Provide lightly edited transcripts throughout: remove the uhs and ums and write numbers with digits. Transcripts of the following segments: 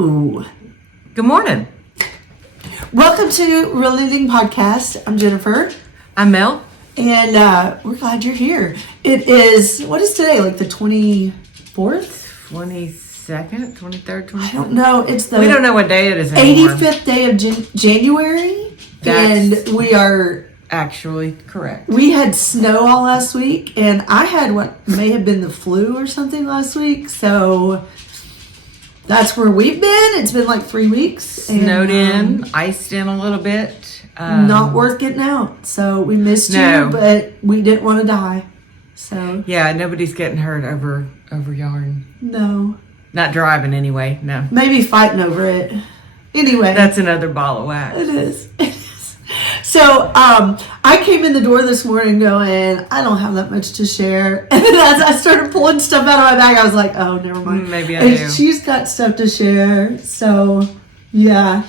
Hello. Good morning. Welcome to Real Knitting Podcast. I'm Jennifer. I'm Mel. And we're glad you're here. It is, what is today, like the 24th? 22nd, 23rd, 24th? I don't know. It's the we don't know what day it is anymore. 85th day of January. That's and we are... actually correct. We had snow all last week, and I had what may have been the flu or something last week. So that's where we've been. It's been like 3 weeks. Snowed in, iced in a little bit. Not worth getting out. So we missed you, but we didn't want to die. So yeah, nobody's getting hurt over yarn. No. Not driving anyway. No. Maybe fighting over it. Anyway, that's another ball of wax. It is. So I came in the door this morning going, I don't have that much to share. And then as I started pulling stuff out of my bag, I was like, oh, never mind. Maybe I do. She's got stuff to share. So, yeah.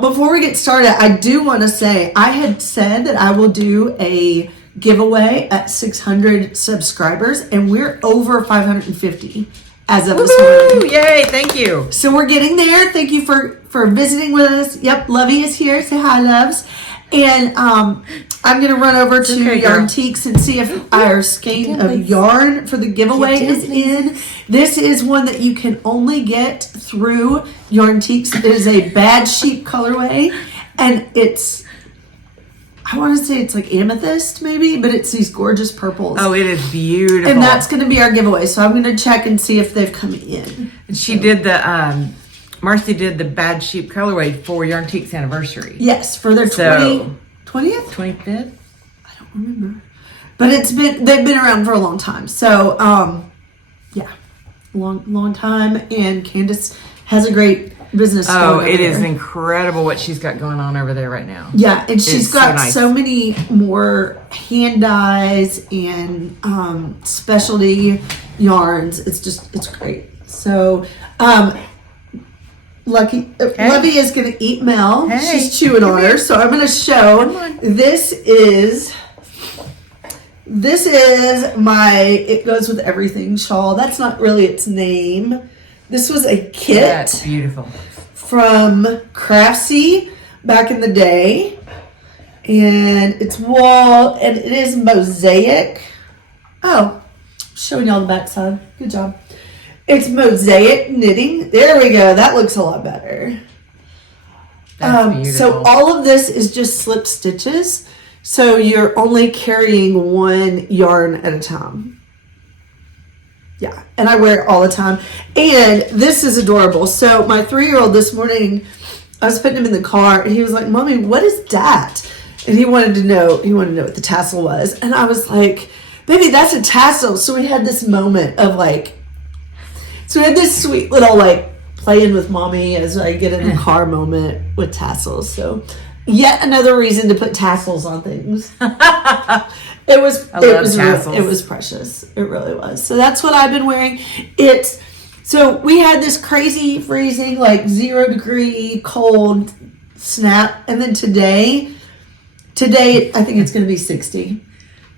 Before we get started, I do want to say, I had said that I will do a giveaway at 600 subscribers, and we're over 550 as of this morning. Yay, thank you. So we're getting there. Thank you for visiting with us. Yep, Lovey is here. Say hi, Loves. And I'm going to run over to Yarntiques and see if our skein of yarn for the giveaway is in. This is one that you can only get through Yarntiques. It is a bad sheep colorway, and it's, I want to say it's like amethyst maybe, but it's these gorgeous purples. Oh, it is beautiful. And that's going to be our giveaway. So I'm going to check and see if they've come in. And she did the... Marcy did the Bad Sheep colorway for Yarntique's anniversary. Yes, for their 20th? 25th? I don't remember. But they've been around for a long time. So, yeah, long time. And Candace has a great business. Oh, it is incredible what she's got going on over there right now. Yeah, and she's got so many more hand dyes and specialty yarns. It's great. So, Lovey is going to eat Mel. Hey. She's chewing on her. So I'm going to show. This is my It Goes With Everything shawl. That's not really its name. This was a kit. That's beautiful. From Craftsy back in the day. And it's wool and it is mosaic. Oh, showing y'all the backside. Good job. It's mosaic knitting. There we go. That looks a lot better. That's beautiful. So all of this is just slip stitches. So you're only carrying one yarn at a time. Yeah. And I wear it all the time. And this is adorable. So my 3-year-old this morning, I was putting him in the car and he was like, Mommy, what is that? And he wanted to know what the tassel was. And I was like, baby, that's a tassel. So we had this moment of like, so we had this sweet little like playing with mommy as I get in the car moment with tassels. So yet another reason to put tassels on things. It was precious. It really was. So that's what I've been wearing. So we had this crazy freezing like 0 degree cold snap, and then today I think it's going to be 60.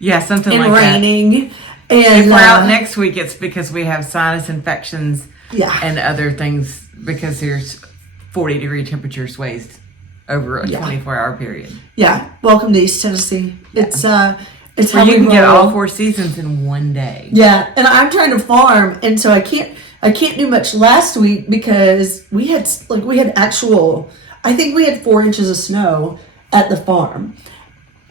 Yeah, something like that. And raining. And if we're out next week, it's because we have sinus infections and other things because there's 40-degree temperatures waves over a 24-hour period. Yeah, welcome to East Tennessee. Yeah. It's where you can get all 4 seasons in one day. Yeah, and I'm trying to farm, and so I can't do much last week because we had actual. I think we had 4 inches of snow at the farm,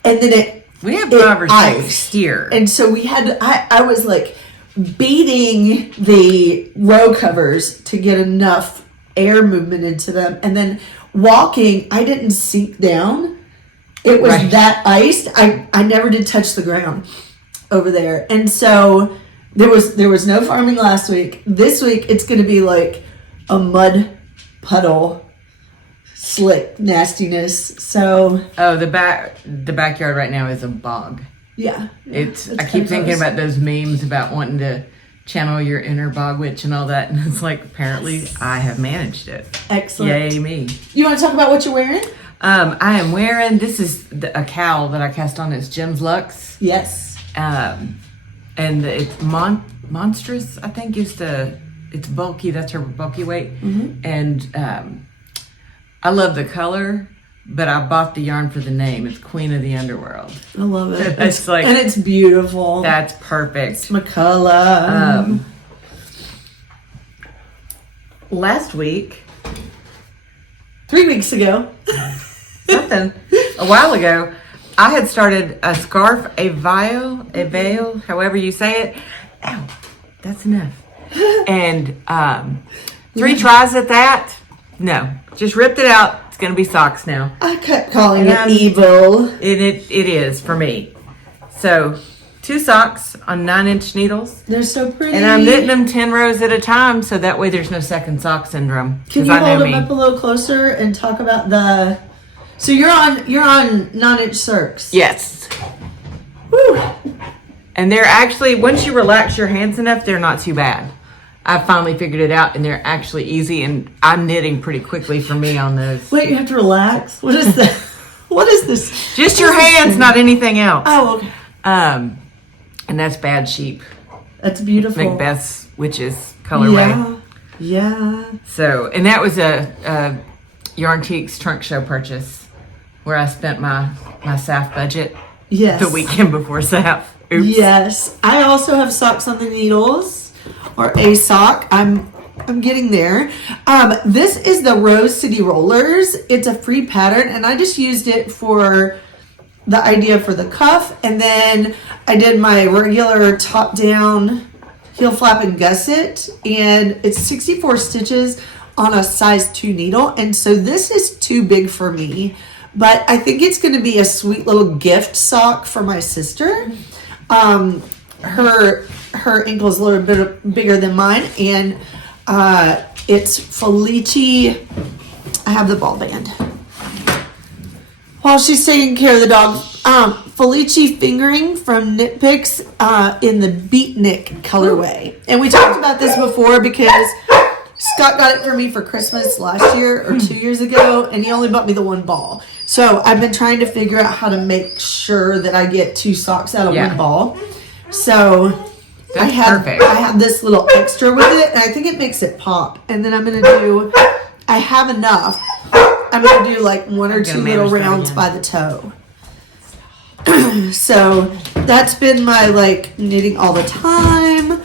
and then we have 5 or 6 here. And so I was like beating the row covers to get enough air movement into them. And then walking, I didn't sink down. It was that iced. I never did touch the ground over there. And so there was no farming last week. This week, it's going to be like a mud puddle. Slick nastiness. So the backyard right now is a bog. Yeah. I keep thinking about those memes about wanting to channel your inner bog witch and all that, and it's like apparently I have managed it. Excellent. Yay me. You want to talk about what you're wearing? I am wearing, this is a cowl that I cast on. It's Jim's Luxe. Yes. And it's Monstrous, I think is it's bulky. That's her bulky weight. And I love the color, but I bought the yarn for the name. It's Queen of the Underworld. I love it. It's like, and it's beautiful. That's perfect. It's my color. Last week, 3 weeks ago, a while ago, I had started a scarf, a veil, however you say it. Ow, that's enough. And 3 tries at that. No, just ripped it out. It's going to be socks now. I kept calling it evil. It is for me. So 2 socks on 9-inch needles. They're so pretty. And I'm knitting them 10 rows at a time, so that way there's no second sock syndrome. Can you hold them up a little closer and talk about the... So you're on 9-inch circs. Yes. Woo. And they're actually, once you relax your hands enough, they're not too bad. I finally figured it out, and they're actually easy, and I'm knitting pretty quickly for me on those. Wait, you have to relax? What is that? What is this? Just your hands, not anything else. Oh, okay. And that's Bad Sheep. That's beautiful. Macbeth's Witches colorway. Yeah. So, and that was a Yarntiques trunk show purchase where I spent my SAF budget. Yes. The weekend before SAF. Oops. Yes. I also have socks on the needles. Or a sock. I'm getting there. This is the Rose City Rollers. It's a free pattern, and I just used it for the idea for the cuff, and then I did my regular top down heel flap and gusset, and it's 64 stitches on a size 2 needle, and so this is too big for me, but I think it's going to be a sweet little gift sock for my sister. Her ankle is a little bit bigger than mine, and it's Felici. I have the ball band. While she's taking care of the dog, Felici fingering from KnitPicks in the beatnik colorway. And we talked about this before because Scott got it for me for Christmas last year or 2 years ago, and he only bought me the one ball. So I've been trying to figure out how to make sure that I get 2 socks out of one ball. So I have this little extra with it, and I think it makes it pop. And then I'm going to do, I have enough. I'm going to do like 1 or 2 little rounds by the toe. So that's been my like knitting all the time,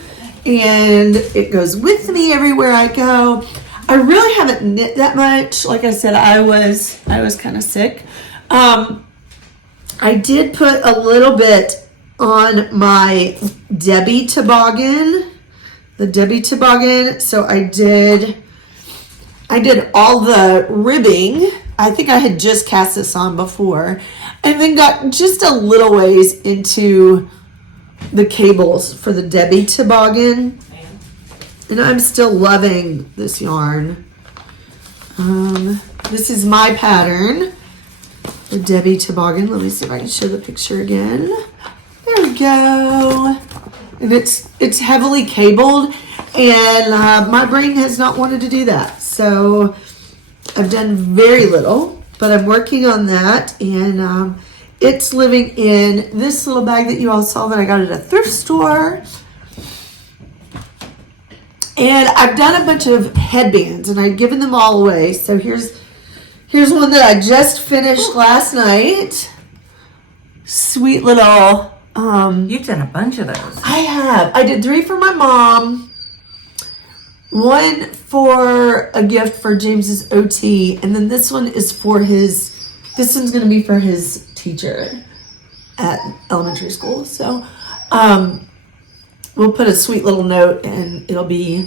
and it goes with me everywhere I go. I really haven't knit that much. Like I said, I was kind of sick. I did put a little bit on my Debbie toboggan, so I did all the ribbing. I think I had just cast this on before, and then got just a little ways into the cables for the Debbie toboggan, and I'm still loving this yarn. This is my pattern, the Debbie toboggan. Let me see if I can show the picture again. There we go. And it's heavily cabled, and my brain has not wanted to do that. So I've done very little, but I'm working on that, and it's living in this little bag that you all saw that I got at a thrift store. And I've done a bunch of headbands, and I've given them all away. So here's one that I just finished last night. Sweet little... You've done a bunch of those. I have. I did 3 for my mom, 1 for a gift for James's OT, and then this one is for this one's going to be for his teacher at elementary school. So we'll put a sweet little note, and it'll be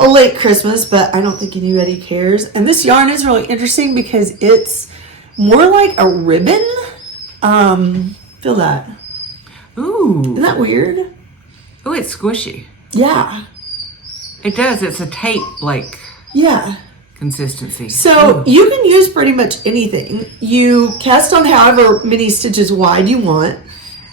a late Christmas, but I don't think anybody cares. And this yarn is really interesting because it's more like a ribbon. Feel that. Ooh. Isn't that weird? Oh, it's squishy. Yeah. It does. It's a tape, like, consistency. So you can use pretty much anything. You cast on however many stitches wide you want.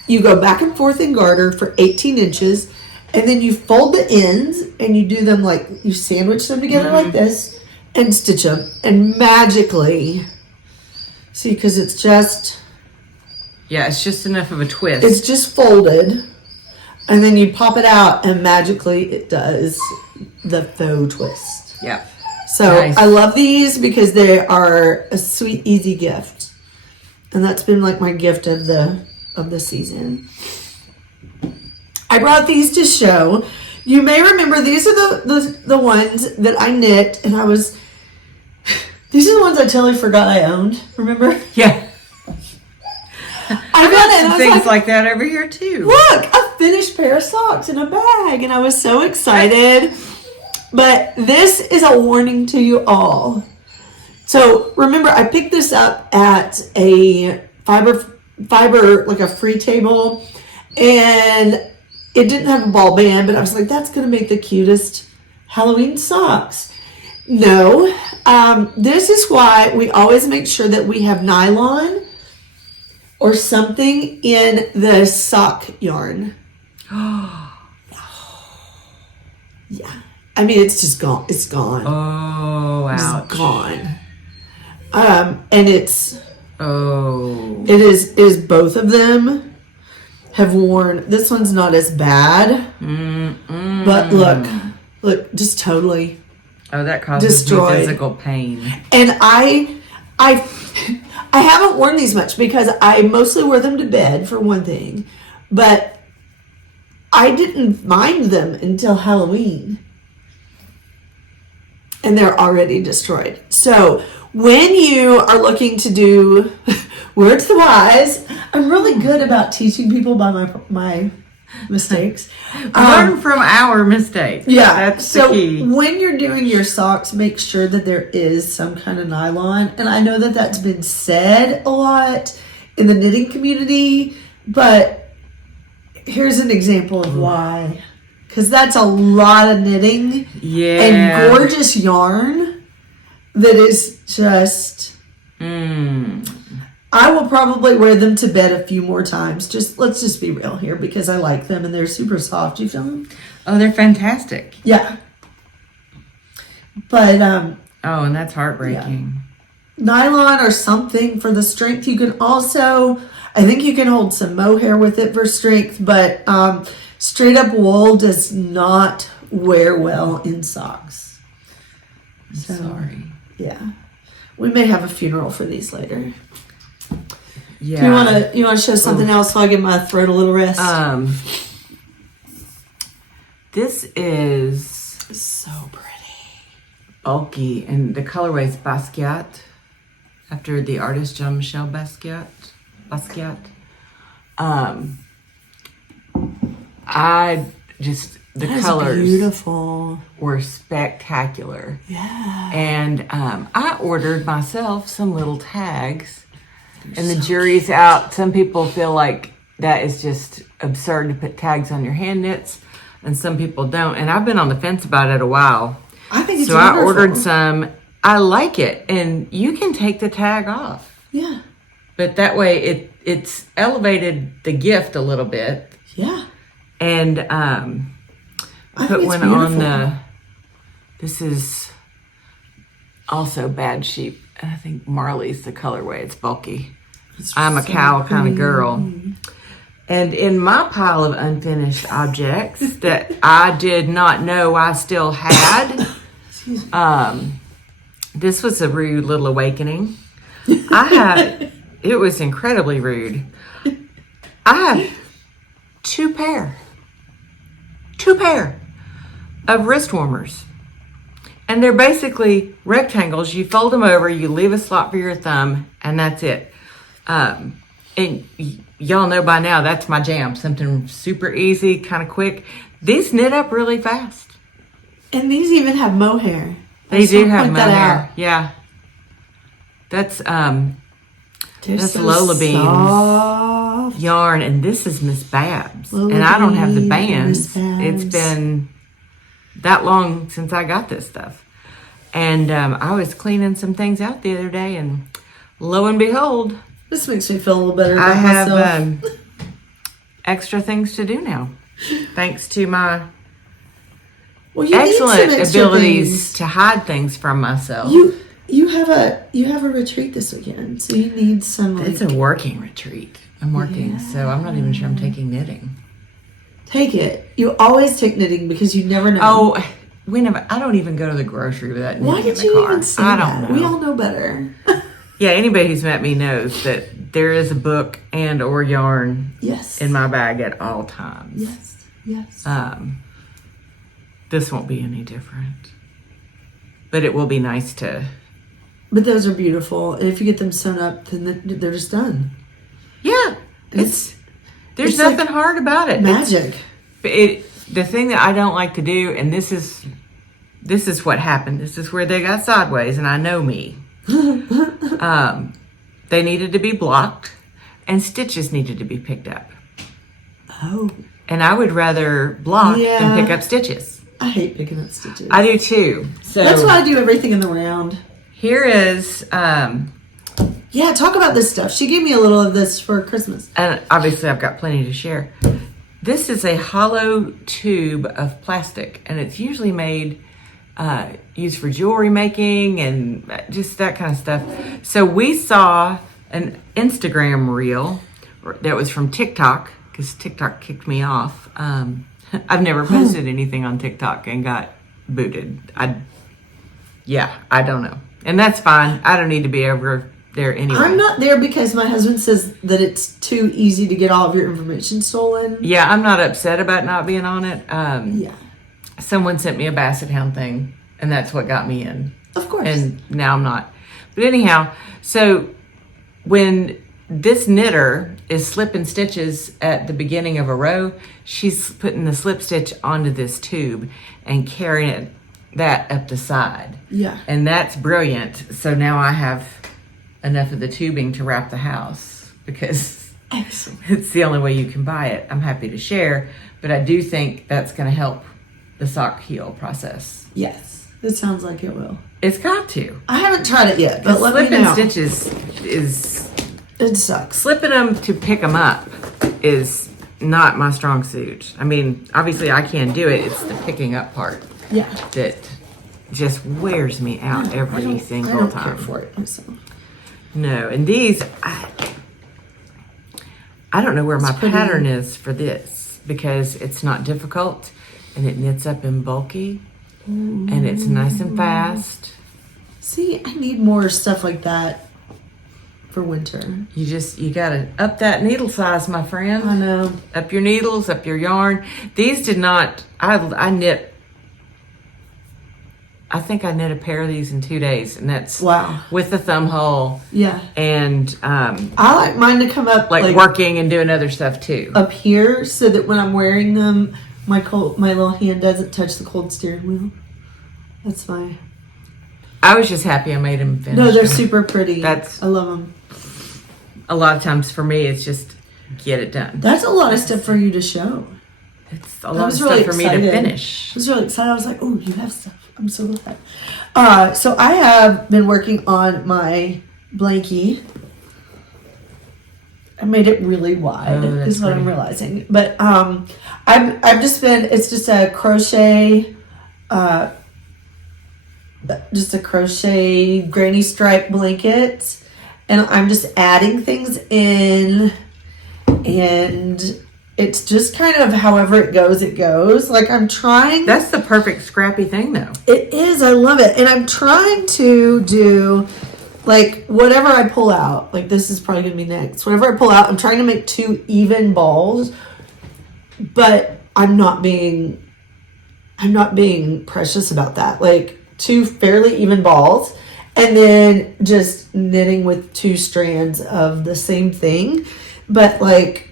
You go back and forth in garter for 18 inches. And then you fold the ends and you do them like, you sandwich them together like this and stitch them. And magically, see, because it's just... Yeah, it's just enough of a twist. It's just folded, and then you pop it out, and magically it does the faux twist. Yep. So nice. I love these because they are a sweet, easy gift. And that's been like my gift of the season. I brought these to show. You may remember these are the ones that I knit, and these are the ones I totally forgot I owned. Remember? Yeah. I got some things like that over here too. Look, a finished pair of socks in a bag, and I was so excited. But this is a warning to you all. So remember, I picked this up at a fiber like a free table, and it didn't have a ball band, but I was like, that's going to make the cutest Halloween socks. No, this is why we always make sure that we have nylon or something in the sock yarn. Yeah. I mean, it's just gone. It's gone. Oh, ouch. It's gone. And it's... Oh. It is both of them have worn... This one's not as bad. But look, just totally Oh, that causes destroyed. me physical pain. And I haven't worn these much because I mostly wear them to bed, for one thing. But I didn't mind them until Halloween. And they're already destroyed. So when you are looking to do words to wise, I'm really good about teaching people by my mistakes. Learn from our mistakes. Yeah, that's the key. When you're doing your socks, make sure that there is some kind of nylon. And I know that that's been said a lot in the knitting community, but here's an example of why. Because that's a lot of knitting and gorgeous yarn that is just... I will probably wear them to bed a few more times. Let's just be real here because I like them and they're super soft. You feel them? Oh, they're fantastic. Yeah. But... oh, and that's heartbreaking. Yeah. Nylon or something for the strength. You can also... I think you can hold some mohair with it for strength, but... straight up wool does not wear well in socks. Sorry. Yeah. We may have a funeral for these later. Yeah. You wanna show something else so I give my throat a little rest? This is so pretty. Bulky, and the colorway is Basquiat, after the artist Jean-Michel Basquiat. The colors beautiful. Were spectacular. Yeah. And I ordered myself some little tags. And the jury's out. Some people feel like that is just absurd to put tags on your hand knits, and some people don't. And I've been on the fence about it a while. I think it's so wonderful. I ordered some. I like it, and you can take the tag off. Yeah. But that way it's elevated the gift a little bit. Yeah. And I put one on the. This is also Bad Sheep. I think Marley's the colorway. It's bulky. I'm a COWL kind of girl. And in my pile of unfinished objects that I did not know I still had, this was a rude little awakening. It was incredibly rude. I have two pair of wrist warmers. And they're basically rectangles. You fold them over, you leave a slot for your thumb, and that's it. And y'all know by now that's my jam. Something super easy, kind of quick. These knit up really fast. And these even have mohair. They do have mohair. Yeah. That's so Lola Beans soft. Yarn, and this is Miss Babs. Lola and I don't have the Beans, bands. It's been that long since I got this stuff. And I was cleaning some things out the other day, and lo and behold, this makes me feel a little better about I have myself. Extra things to do now, thanks to my you excellent need some abilities things. to hide things from myself. You have a retreat this weekend, so you need some. It's a working retreat. I'm working, so I'm not even sure I'm taking knitting. Take it. You always take knitting because you never know. Oh, I don't even go to the grocery without knitting Why in did the you car. even say I that? don't know. We all know better. Yeah, anybody who's met me knows that there is a book and or yarn Yes. in my bag at all times. Yes. Yes. This won't be any different. But it will be nice to... But those are beautiful. And if you get them sewn up, then they're just done. Yeah. There's nothing like hard about it. Magic. The thing that I don't like to do, and this is what happened. This is where they got sideways, and I know me. They needed to be blocked, and stitches needed to be picked up. Oh. And I would rather block than pick up stitches. I hate picking up stitches. I do too. So that's why I do everything in the round. Here is... yeah, talk about this stuff. She gave me a little of this for Christmas. And obviously I've got plenty to share. This is a hollow tube of plastic, and it's usually made, used for jewelry making and just that kind of stuff. So we saw an Instagram reel that was from TikTok, because TikTok kicked me off. I've never posted anything on TikTok and got booted. I don't know. And that's fine. I don't need to be over there anyway. I'm not there because my husband says that it's too easy to get all of your information stolen. Yeah, I'm not upset about not being on it. Yeah. Someone sent me a Basset Hound thing, and that's what got me in. Of course. And now I'm not. But anyhow, so when this knitter is slipping stitches at the beginning of a row, she's putting the slip stitch onto this tube and carrying that up the side. Yeah. And that's brilliant. So now I have enough of the tubing to wrap the house, because excellent. It's the only way you can buy it. I'm happy to share, but I do think that's going to help the sock heel process. Yes, it sounds like it will. It's got to. I haven't tried it yet, but let me slipping know. stitches is... It sucks. Slipping them to pick them up is not my strong suit. I mean, obviously I can do it. It's the picking up part that just wears me out every single I don't time. care for it myself. No, and these, I don't know where my pattern is for this, because it's not difficult and it knits up in bulky and it's nice and fast. See, I need more stuff like that for winter. You gotta up that needle size, my friend. I know. Up your needles, up your yarn. These did not, I knit, I think I knit a pair of these in 2 days, and that's with the thumb hole. Yeah. And I like mine to come up like working and doing other stuff too. Up here, so that when I'm wearing them, my little hand doesn't touch the cold steering wheel. That's my... I was just happy I made them finish. No, they're super pretty. I love them. A lot of times for me, it's just get it done. That's a lot of stuff for you to show. It's a lot of stuff for me to finish. I was really excited. I was like, oh, you have stuff. I'm so glad. So I have been working on my blankie. I made it really wide, is what I'm realizing. But I've just been, it's just a crochet, granny stripe blanket. And I'm just adding things in, and it's just kind of however it goes, it goes. Like I'm trying. That's the perfect scrappy thing though. It is. I love it. And I'm trying to do like whatever I pull out. Like this is probably going to be next. Whatever I pull out, I'm trying to make 2 even balls, but I'm not being precious about that. Like 2 fairly even balls. And then just knitting with 2 strands of the same thing. But like,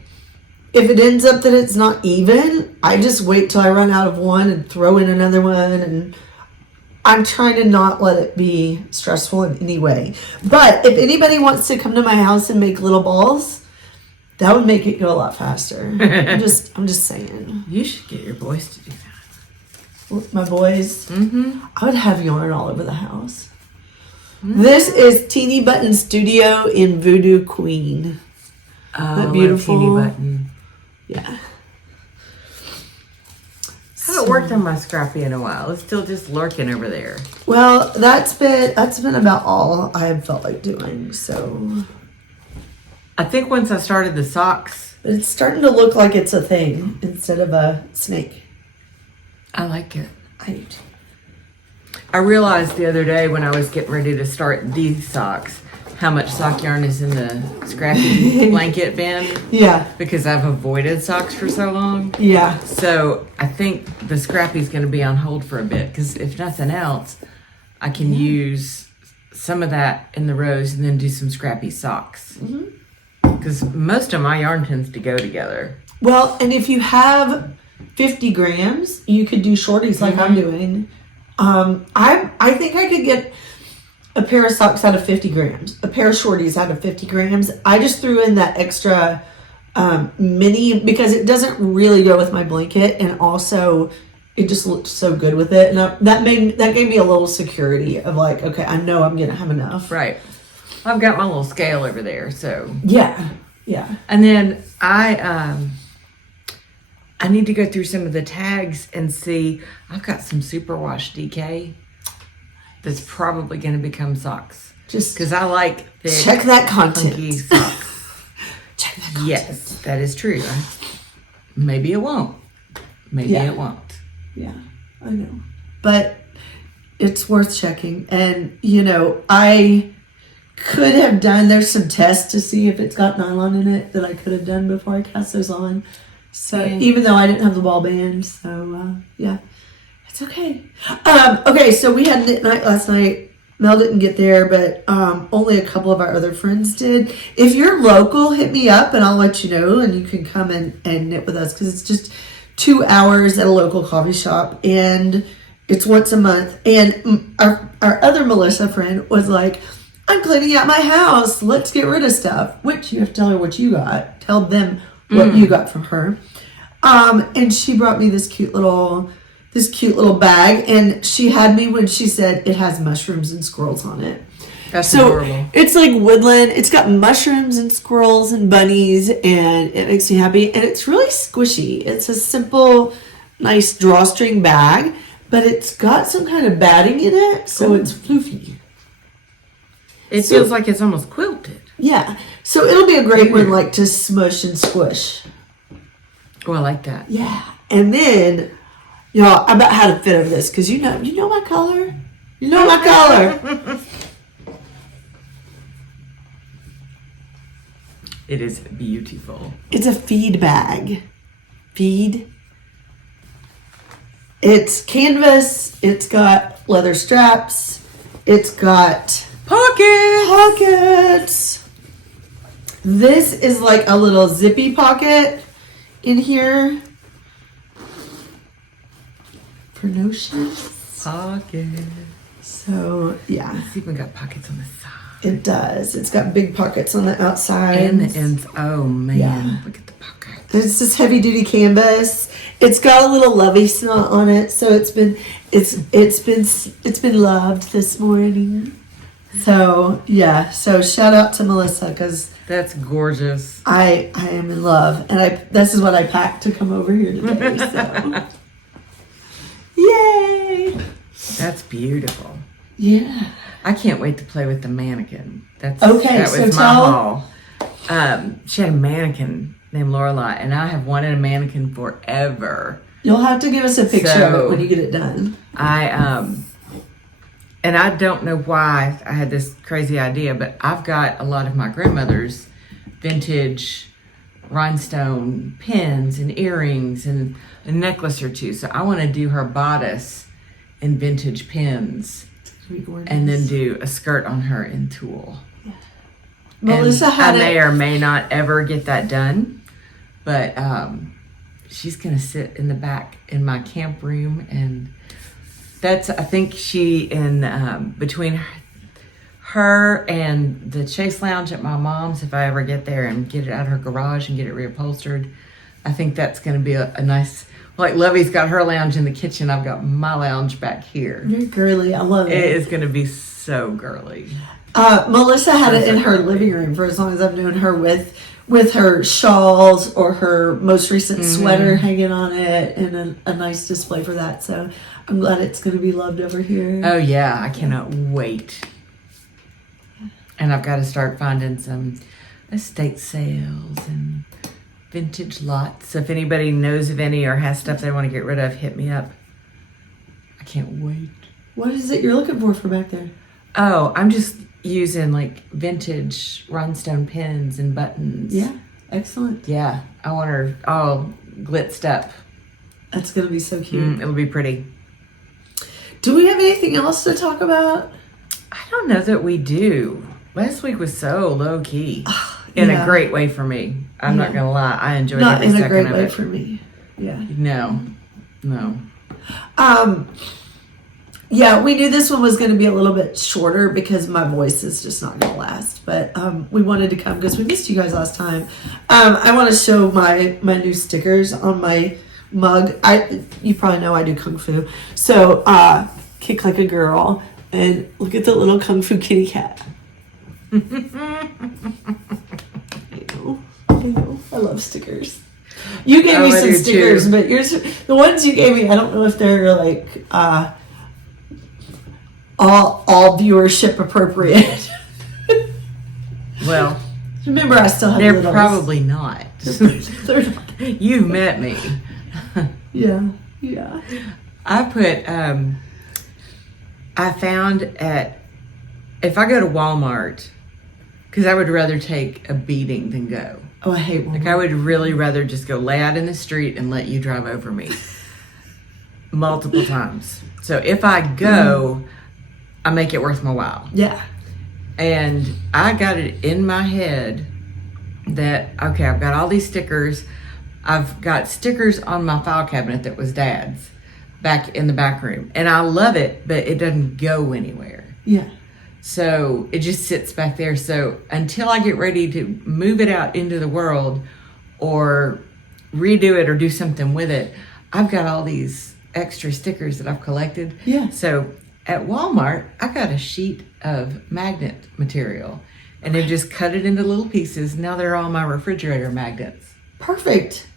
if it ends up that it's not even, I just wait till I run out of one and throw in another one. And I'm trying to not let it be stressful in any way. But if anybody wants to come to my house and make little balls, that would make it go a lot faster. I'm just saying. You should get your boys to do that. My boys? Mm-hmm. I would have yarn all over the house. This is Teeny Button Studio in Voodoo Queen. Oh, that beautiful. Teeny Button. Yeah. I haven't worked on my scrappy in a while. It's still just lurking over there. Well, that's been about all I have felt like doing. So I think once I started the socks, it's starting to look like it's a thing instead of a snake. I like it. I do too. I realized the other day when I was getting ready to start these socks how much sock yarn is in the scrappy blanket bin. Yeah. Because I've avoided socks for so long. Yeah. So I think the scrappy's going to be on hold for a bit. Because if nothing else, I can use some of that in the rows and then do some scrappy socks. Because most of my yarn tends to go together. Well, and if you have 50 grams, you could do shorties like I'm doing. I think I could get a pair of socks out of 50 grams, a pair of shorties out of 50 grams. I just threw in that extra mini because it doesn't really go with my blanket, and also it just looked so good with it, and that gave me a little security of like, okay, I know I'm gonna have enough. Right. I've got my little scale over there, so yeah. And then I need to go through some of the tags and see. I've got some superwash DK that's probably going to become socks. Just because I like thick, check that content. Funky socks. Check that content. Yes, that is true. Maybe it won't. Maybe it won't. Yeah, I know. But it's worth checking. And, you know, I could have done, there's some tests to see if it's got nylon in it that I could have done before I cast those on. So even though I didn't have the ball band, so yeah, it's okay. Okay, so we had knit night last night. Mel didn't get there, but only a couple of our other friends did. If you're local, hit me up and I'll let you know, and you can come and knit with us because it's just 2 hours at a local coffee shop, and it's once a month. And our other Melissa friend was like, I'm cleaning out my house. Let's get rid of stuff. Which you have to tell her what you got. Tell them what you got from her. And she brought me this cute little bag, and she had me when she said it has mushrooms and squirrels on it. That's adorable. It's like woodland. It's got mushrooms and squirrels and bunnies, and it makes me happy. And it's really squishy. It's a simple, nice drawstring bag, but it's got some kind of batting in it, so it's floofy. It feels like it's almost quilted. Yeah. So it'll be a great one, like to smush and squish. Oh, I like that. Yeah. And then, y'all, I about had to fit over this because you know my color. You know my color. It is beautiful. It's a feed bag. Feed. It's canvas. It's got leather straps. It's got pockets. This is like a little zippy pocket in here for no shoes. Pockets. So yeah, It's even got pockets on the side. it does. It's got big pockets on the outside And the ends. Oh man, Yeah. look at the pockets. It's this heavy duty canvas. It's got a little lovey smell on it, so it's been loved this morning. So yeah, so shout out to Melissa because That's gorgeous. I am in love, and this is what I packed to come over here today. So yay! That's beautiful. Yeah. I can't wait to play with the mannequin. That Okay, was so my tell- haul. She had a mannequin named Lorelai, and I have wanted a mannequin forever. You'll have to give us a picture of So- it when you get it done. And I don't know why I had this crazy idea, but I've got a lot of my grandmother's vintage rhinestone pins and earrings and a necklace or two. So I want to do her bodice in vintage pins and then do a skirt on her in tulle. Melissa and had I may it. or may not ever get that done, but she's going to sit in the back in my camp room, and that's, I think between her and the Chase Lounge at my mom's, if I ever get there and get it out of her garage and get it reupholstered, I think that's going to be a nice, like Lovey's got her lounge in the kitchen, I've got my lounge back here. Very girly. I love it. It is going to be so girly. Melissa had it in her living room for as long as I've known her with her shawls or her most recent sweater hanging on it, and a nice display for that. So I'm glad it's going to be loved over here. Oh yeah, I cannot wait. And I've got to start finding some estate sales and vintage lots. So if anybody knows of any or has stuff they want to get rid of, hit me up. I can't wait. What is it you're looking for back there? Oh, I'm just using like vintage rhinestone pins and buttons. Yeah, excellent. Yeah, I want her all glitzed up. That's going to be so cute. It'll be pretty. Do we have anything else to talk about? I don't know that we do. Last week was so low key. In a great way for me. I'm not going to lie. I enjoyed every second of it. Not in a great way for me. Yeah. No. Yeah, we knew this one was going to be a little bit shorter because my voice is just not going to last. But we wanted to come because we missed you guys last time. I want to show my new stickers on my mug. You probably know I do Kung Fu. So, kick like a girl. And look at the little Kung Fu kitty cat. I know. I love stickers. You gave me some stickers, but the ones you gave me, I don't know if they're like all viewership appropriate. Well, remember, I still have they're probably not. They're not. You've met me. Yeah. I found if I go to Walmart, because I would rather take a beating than go. Oh, I hate Walmart. Like, I would really rather just go lay out in the street and let you drive over me multiple times. So if I go, I make it worth my while. Yeah. And I got it in my head that, okay, I've got all these stickers. I've got stickers on my file cabinet that was Dad's back in the back room. And I love it, but it doesn't go anywhere. Yeah. So it just sits back there. So until I get ready to move it out into the world or redo it or do something with it, I've got all these extra stickers that I've collected. Yeah. So at Walmart, I got a sheet of magnet material and they've just cut it into little pieces. Now they're all my refrigerator magnets. Perfect.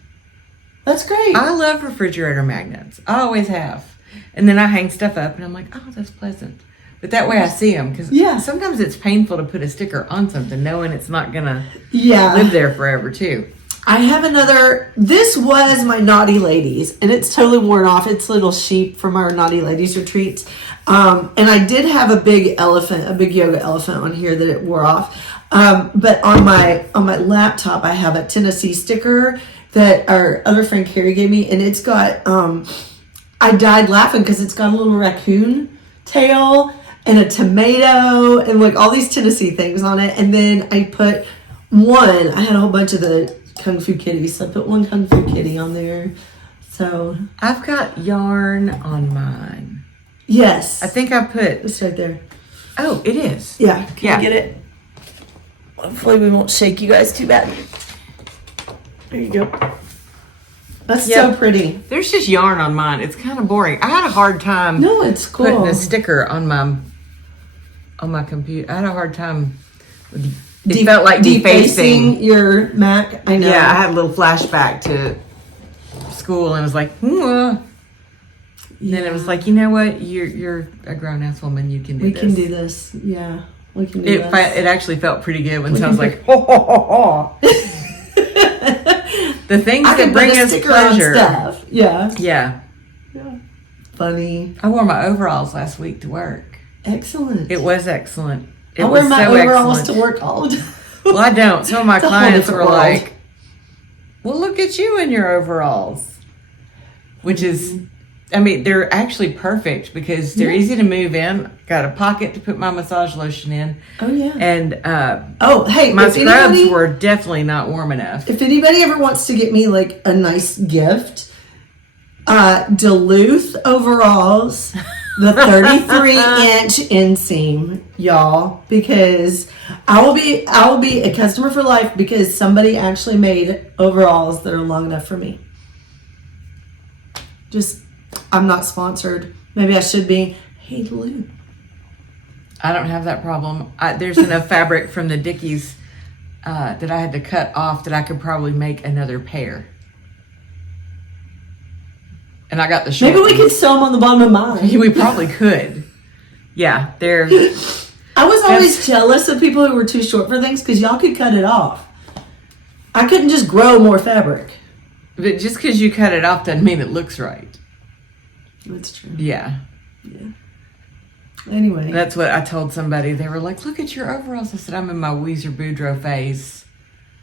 That's great. I love refrigerator magnets. I always have. And then I hang stuff up and I'm like, oh, that's pleasant. But that way I see them, because sometimes it's painful to put a sticker on something knowing it's not going to live there forever too. I have another, this was my Naughty Ladies, and it's totally worn off. It's a little sheep from our Naughty Ladies retreats. And I did have a big yoga elephant on here that it wore off. But on my laptop, I have a Tennessee sticker that our other friend Carrie gave me, and it's got, I died laughing because it's got a little raccoon tail and a tomato and like all these Tennessee things on it. And then I put I had a whole bunch of the Kung Fu kitties, so I put one Kung Fu kitty on there. So I've got yarn on mine. Yes. I think I put it's right there. Oh, it is. Yeah. Can you get it? Hopefully we won't shake you guys too bad. There you go. That's so pretty. There's just yarn on mine. It's kind of boring. I had a hard time it's cool. putting a sticker on my computer. I had a hard time it felt like defacing your Mac. I know. Yeah, I had a little flashback to school and I was like, Then it was like, you know what? You're a grown ass woman. You can do this. We can do this. Yeah. We can do this. It actually felt pretty good when someone's like, ho, ho, ho, ho. The things that bring us pleasure. Stuff. Yeah. Yeah. Funny. I wore my overalls last week to work. Excellent. It was excellent. I wear my overalls to work all the time. Well, I don't. Some of my clients were like, well, look at you in your overalls. Which is, I mean, they're actually perfect because they're easy to move in. Got a pocket to put my massage lotion in. Oh, yeah. And, hey, my scrubs were definitely not warm enough. If anybody ever wants to get me like a nice gift, Duluth overalls, the 33-inch inseam, y'all, because I will be a customer for life because somebody actually made overalls that are long enough for me. I'm not sponsored. Maybe I should be. Hey, Duluth. I don't have that problem. There's enough fabric from the Dickies that I had to cut off that I could probably make another pair. And I got the short Maybe we could sew them on the bottom of mine. We probably could. Yeah, they're... I was always jealous of people who were too short for things because y'all could cut it off. I couldn't just grow more fabric. But just because you cut it off doesn't mean it looks right. That's true. Yeah. Anyway. That's what I told somebody. They were like, look at your overalls. I said, I'm in my Weezer Boudreaux phase.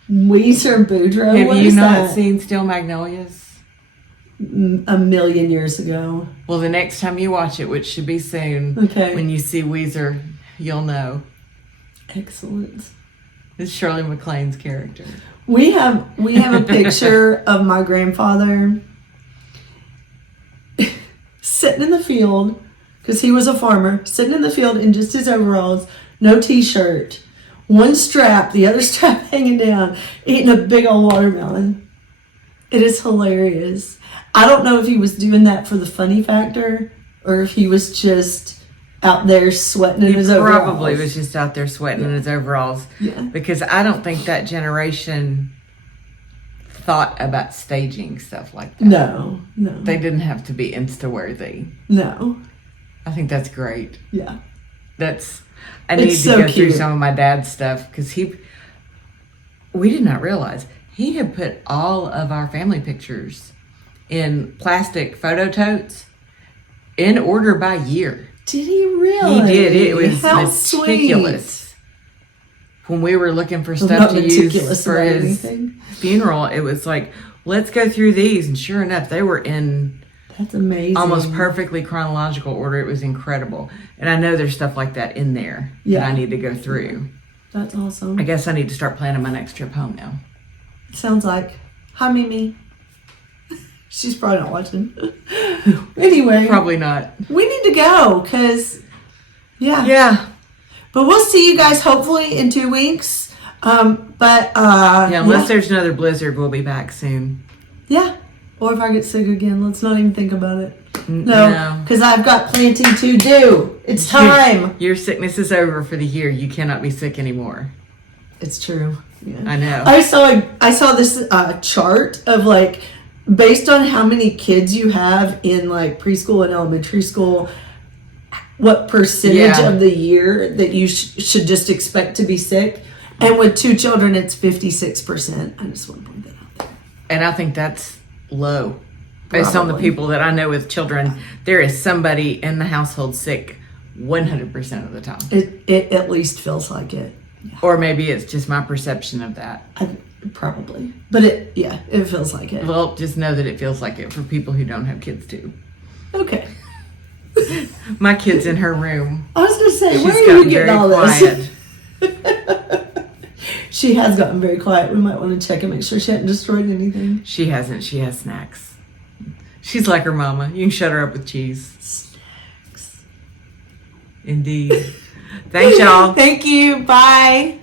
Weezer Boudreaux? Have you not seen Steel Magnolias? A million years ago. Well, the next time you watch it, which should be soon, when you see Weezer, you'll know. Excellent. It's Shirley MacLaine's character. We have a picture of my grandfather sitting in the field, because he was a farmer, sitting in the field in just his overalls, no t-shirt, one strap, the other strap hanging down, eating a big old watermelon. It is hilarious. I don't know if he was doing that for the funny factor or if he was just out there sweating in his overalls. He probably was just out there sweating in his overalls. Yeah. Because I don't think that generation thought about staging stuff like that. No. They didn't have to be Insta-worthy. No. I think that's great. Yeah. I need to go through some of my dad's stuff because we did not realize he had put all of our family pictures in plastic photo totes in order by year. Did he really? He did. It was meticulous. Sweet. When we were looking for stuff to use for his funeral, it was like, let's go through these. And sure enough, they were in That's amazing. almost perfectly chronological order. It was incredible. And I know there's stuff like that in there that I need to go through. That's awesome. I guess I need to start planning my next trip home now. Sounds like. Hi, Mimi. She's probably not watching. Anyway. Probably not. We need to go because, Yeah. But we'll see you guys hopefully in 2 weeks. Unless there's another blizzard, we'll be back soon. Yeah. Or if I get sick again, let's not even think about it. No, because I've got planting to do. It's time. Your sickness is over for the year. You cannot be sick anymore. It's true. Yeah. I know. I saw this chart of like, based on how many kids you have in like preschool and elementary school, what percentage of the year that you should just expect to be sick. And with 2 children, it's 56%. I just want to point that out there. And I think that's low. Based on the people that I know with children, there is somebody in the household sick 100% of the time. It at least feels like it. Yeah. Or maybe it's just my perception of that. Probably. But it feels like it. Well, just know that it feels like it for people who don't have kids too. Okay. My kid's in her room. I was going to say, where are you getting all this? She has gotten very quiet. We might want to check and make sure she hadn't destroyed anything. She hasn't. She has snacks. She's like her mama. You can shut her up with cheese. Snacks. Indeed. Thanks, y'all. Thank you. Bye.